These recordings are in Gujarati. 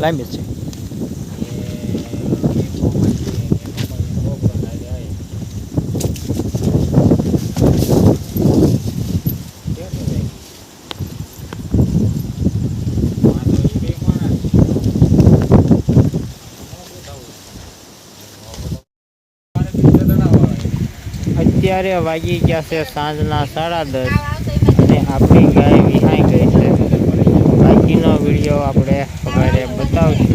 લાંબી છે. અત્યારે વાગી ગયા છે સાંજના સાડા દસ અને આપણી ગાય વિહાઈ ગઈ છે. બાકીનો વીડિયો આપણે સવારે બતાવશું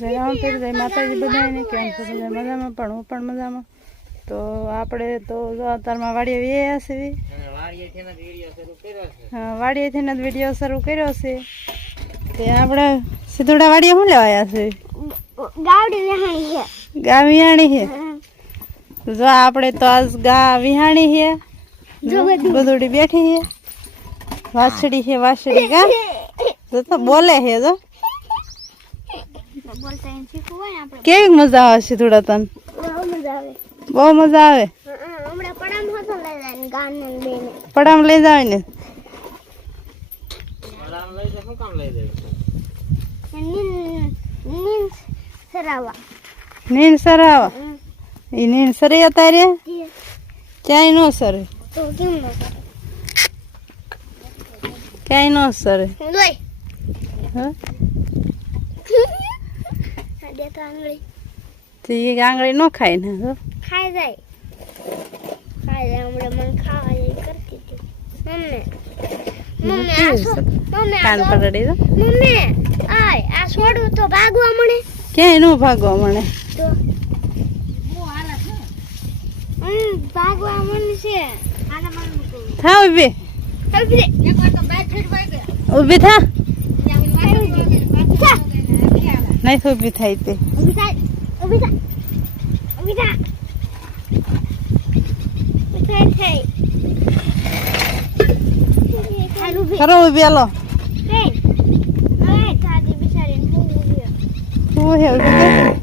જય રામપીર જય માતાજી બધાને કેમ છો? તમે મજામાં? પણ હું પણ મજામાં. તો આપણે તો જો અત્યારમાં વાડીએ વ્યાયા છે હા વાડીએથી જ વીડિયો શરૂ કર્યો છે. તે આપણે સીધોડા વાડીએ શું લેવા આવ્યા છે. ગા વિહાણી છે? જો આપણે તો આજ ગા વિહાણી છે. ગધોડી બેઠી છે. વાછડી છે વાછડી કા? તો તો બોલે છે જો. કેવી મજા આવે છે થોડા તન? બહુ મજા આવે? પડામ લઈ જાવ ને? નીંદ સરાવા? એ નીણ સરે તારે ક્યાંય નો સરે? તો કેમ ક્યાંય ન સરે. જોઈ હા? આ દે તો આંગળી. તો એ આંગળી ન ખાય ને હો. ખાઈ જાય. ખાઈ જાય હમણાં મને ખાવા જાય કરતી હતી. મમ્મી. મમ્મી આ? મમ્મી કાન પકડી દો. મમ્મી આય આ છોડવું તો ભાગવા મળે. ક્યાંય નો ભાગવા મને તો હમ ભાગવા મળે છે. આના મને કહું થા ઊભી થા. નહીં ઊભી થાય તે. ખરો ઊભી થઈ હવે હું ઊભી હું હે ઊભી થા.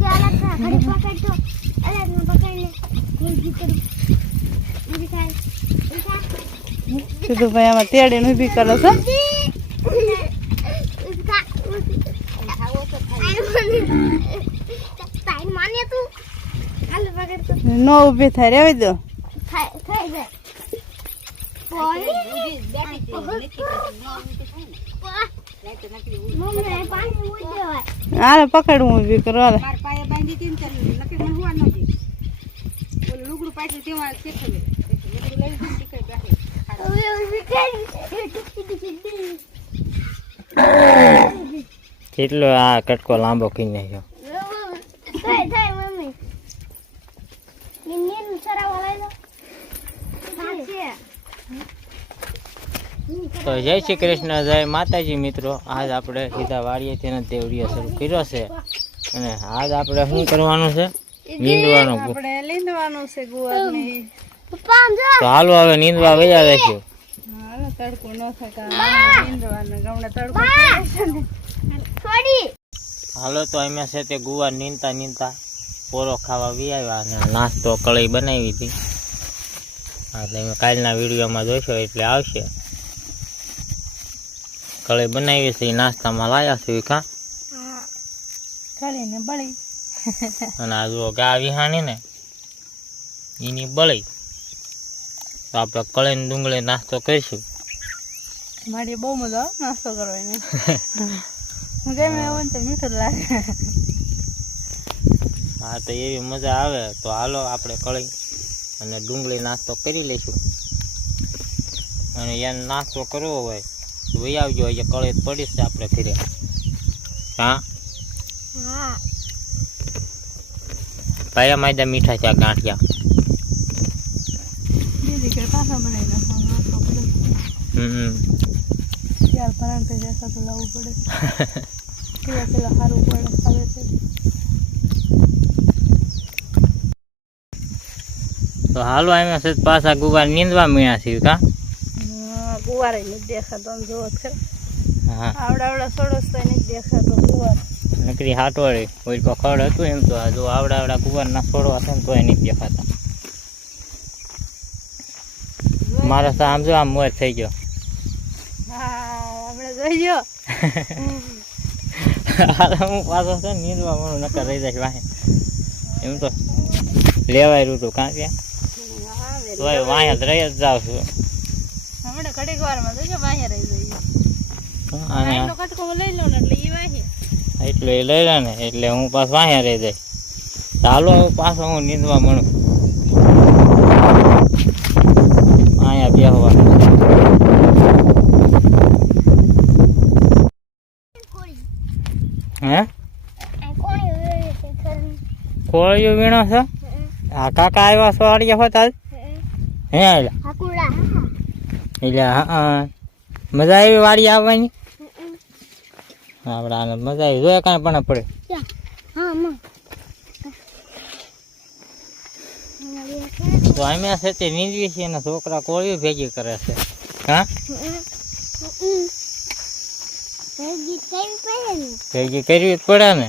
જાલા થા ઘડી પકડ તો અલગ નો પકડ લે ઊભી કરું ઊભી થા ઊભી થા સીધું ભાઈ આમાં તેડીને ઊભી કરો છો. નો ઊભી થાય રેવી દો. હાલે, પકડ હું ઊભી કરો, હાલે. કેટલો આ કટકો લાંબો કી નાખ્યો થાય થાય મમ્મી નીન સરાવા લઈ દો સાચે તો જય શ્રી કૃષ્ણ જય માતાજી મિત્રો. આજ આપણે સીધા વાડીએ તેને દેવડીએ શરૂ કર્યો છે. અને આજ આપણે શું કરવાનું છે? નીંદવાનું ગુ- આપણે લીંદવાનું છે ગુવાર ને પપ્પા આમ જો તો હાલો હવે નીંદવા વયા રહેશું તડકો ન હાલો તો અમે છે તે ગુવાર નીંદતા નીંદતા પોરો ખાવા વી આવ્યા અને નાસ્તો કળી બનાવી હતી. હા તમે કાલના વિડીયોમાં જોશો એટલે આવશે. કળી બનાવી છે એ નાસ્તામાં લાયા છે કાં? બળી. અને આ જુઓ ગા વિહાણી ને એની બળી. તો આપણે કળીને ડુંગળી નાસ્તો કરીશું. મારી બહુ મજા આવે નાસ્તો કરવાની. હું કેમ એવું તો મીઠું લાગે. હા તો એવી મજા આવે. તો હાલો આપણે કળી અને ડુંગળી નાસ્તો કરી લઈશું. અને એને નાસ્તો કરવો હોય તો વહી આવજો અહીંયા કળી પડી છે આપણે ઘરે. હા? હા. કયા માયદા મીઠા છે ગાંઠિયા. પાછા બનાવી નાખવાનું થઈ જાય તો લાવવું પડે પેલા પેલા સારું પડે ખાવે છે તો હાલો છે પાછા ગુવાર નીંદવા મળ્યા છે કા? ગુવાર નથી દેખાતો આમ જોવો ખરા. હા. આવડા આવડા સોડસ તો નથી દેખાતો ગુવાર. નકરી હાટવાળી કોઈ ખડ હતું એમ તો આ જો આવડા આવડા ગુવારના છોડવા છે ને એ નથી દેખાતા. મારા તો આમ મોર થઈ ગયો. હા પાછો છે નીંદવા મારું નક્કર રહી જાય વાહે. એમ તો લેવાય રૂટું કાં કે? તોય વાહે જ રહી જ જાઉં છું. હમણાં ઘડીક વારમાં જોજો બહાર રહી જઈએ અને કટકો લઈ લો ને એટલે એ વાહે. એટલે એ લઈ લે ને એટલે હું પાછો વાહે રહી જાય. ચાલો હું પાછો હું નીંદવા મળું. બેહવાનું કોળી હે? કોળિયું વીણો છે? આ કાકા આવ્યા છો અડિયા હોત આજ હા એટલે હા મજા આવી વાડી આવવાની? આપણા મજા આવી. જોયા કાંઈ પણ પડે? હા તો અમે છે તે નીંદવી છીએ અને છોકરા કોળી ભેગી કરે છે. હા? ભેગી કરવી જ પડે ને.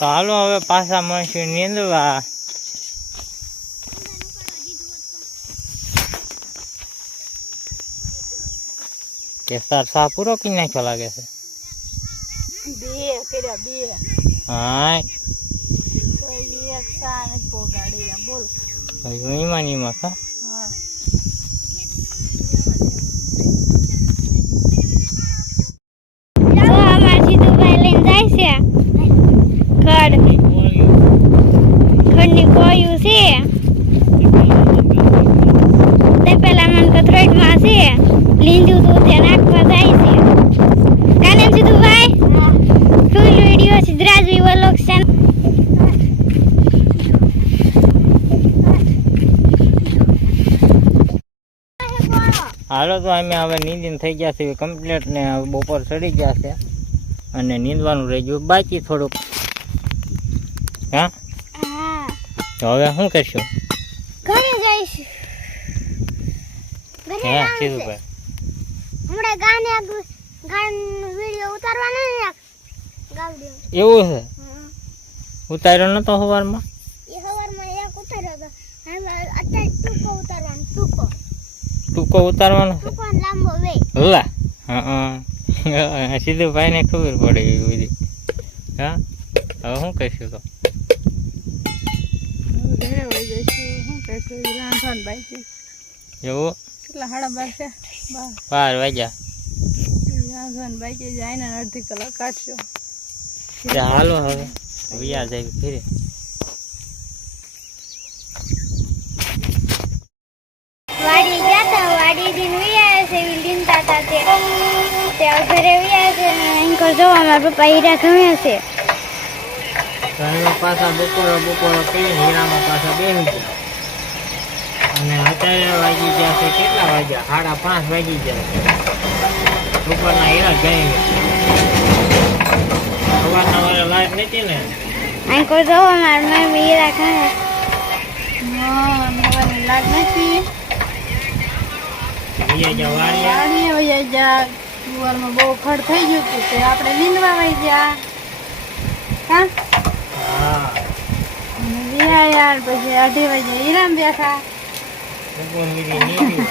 હાલો હવે પાછા મળશું નીંદવા. કે સાહ પૂરો પી નાખ્યો લાગે છે. બે કર્યા બે. હા. તો એક સા ને પોગાડી બોલ. ઈમાં ને ઈમાં ખા હા તો અમાર સીધુભાઈ લઈને જાય છે ખડ ખડની કોયું છે તે પેલા મને કથરોટમાં છે લીંદું તો તે નાખવા જાય છે કાને સીધુભાઈ ફૂલ વીડિયો સિદ્ધરાજ વિવલોક ચેનલ હાલો તો અમે હવે નીંદીને થઈ ગયા છે કમ્પ્લીટ ને બપોર ચડી ગયા છે. અને નીંદવાનું રહી ગયું. બાકી થોડુંક. હા? તો હવે શું કરશું? ઘરે જઈશ. જવાનું હમણાં ગાને ગાન વીડિયો ઉતારવાનો ને ગાવડિયો એવું છે? ઉતાર્યો નતો સવારમાં એક ઉતાર્યો હતો હવે અત્યારે ટૂંકો ઉતારવાનો ટૂંકો ટૂંકો ઉતારવાનો છે. લા. હા સીધું ભાઈને ખબર પડે એવી બધી. હા? હવે શું કહીશું તો? ઘરે જઈશું. શું કહેશું? રાંધવાનું બાકી. એવું? કેટલા સાડા બાર વાગ્યા. રાંધવાનું બાકી જાય ને અડધી કલાક કાઢશો. હાલો હવે. વિયા જાય ફીરે વાડી ગયા હતા વાડી થી વિયા છે એવી લીંતા હતા તે તે હવે ઘરે આવ્યા છે એન્કર જોવા મારા પપ્પા હીરા ગમે છે ઘરમાં પાછા બપોરો બપોરો કરી હીરામાં પાછા બેસી ગયા. અને અત્યારે વાગી ગયા છે કેટલા વાગ્યા? સાડા પાંચ વાગી ગયા બપોરના હીરા ગઈ સવારના વાળા લાઈટ નથી ને? એન્કર જોવા મારા મમ્મી હીરા ખાયા લાગ નથી વિયા ગયા વાળિયા. જા જુવારમાં બહુ ખડ થઈ ગયું હતું તે આપણે નીંદવા વહી ગયા. હા? યાર પછી અઢી વાગે બેઠા. નીકળી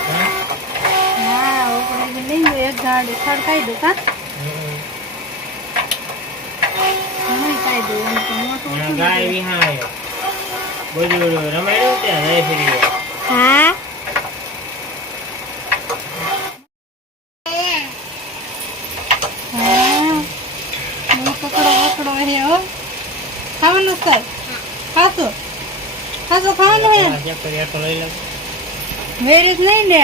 હા? ઉપર એક ગાડી ખડ ખાઈ દઉં હા? મોટું ગાય વિહાય. બધું રમાડ્યું ત્યાં રહી ફરી ગયા. હા હા બહુ પકડો પકડો હે હો. ખાવાનું સર ખાશો? ખાશો ખાવાનું હે? વેરીસ નહીં ને?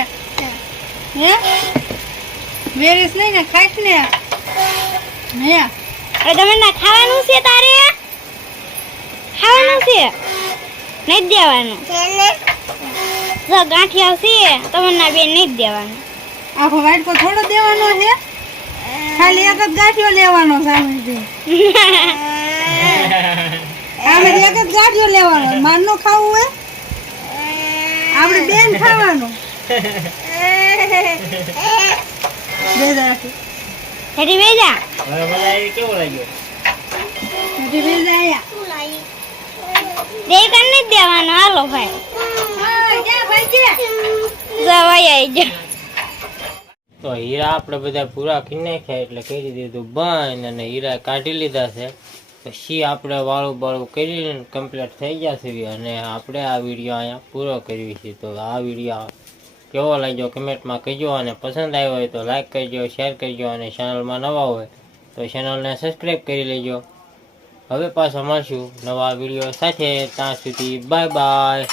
હે? વેરીસ નહીં ને? ખાઈશ ને? હે? અરે તમે ના ખાવાનું છે તારે? ખાવાનું છે? નહીં જ દેવાનું. જો ગાંઠિયા છે તમને બેન નહીં જ દેવાનું. આખો વાટકો થોડો દેવાનો છે ખાલી એક જ ગાંઠિયો લેવાનો સામે આમે એક જ ગાંઠિયો લેવાનો. માનનો ખાવું હોય. આપણે બેન ખાવાનું. બે રાખી. હેડી બેજા. હવે કેવો લાગ્યો? હજી બે આયા. દે કર નહીં હાલો ભાઈ. જવાય જાય તો હીરા આપણે બધા પૂરા કરી નાખ્યા એટલે કરી દીધું બંધ. અને હીરા કાઢી લીધા છે. પછી આપણે વાળું બાળું કરીને કમ્પ્લીટ થઈ ગયા છે અને આપણે આ વીડિયો અહીંયા પૂરો કરવી છે. તો આ વીડિયો કેવો લાગ્યો કમેન્ટમાં કહેજો. અને પસંદ આવ્યો હોય તો લાઈક કરજો શેર કરજો અને ચેનલમાં નવા હોય તો ચેનલને સબસ્ક્રાઈબ કરી લેજો. હવે પાછા મળશું નવા વીડિયો સાથે. ત્યાં સુધી બાય બાય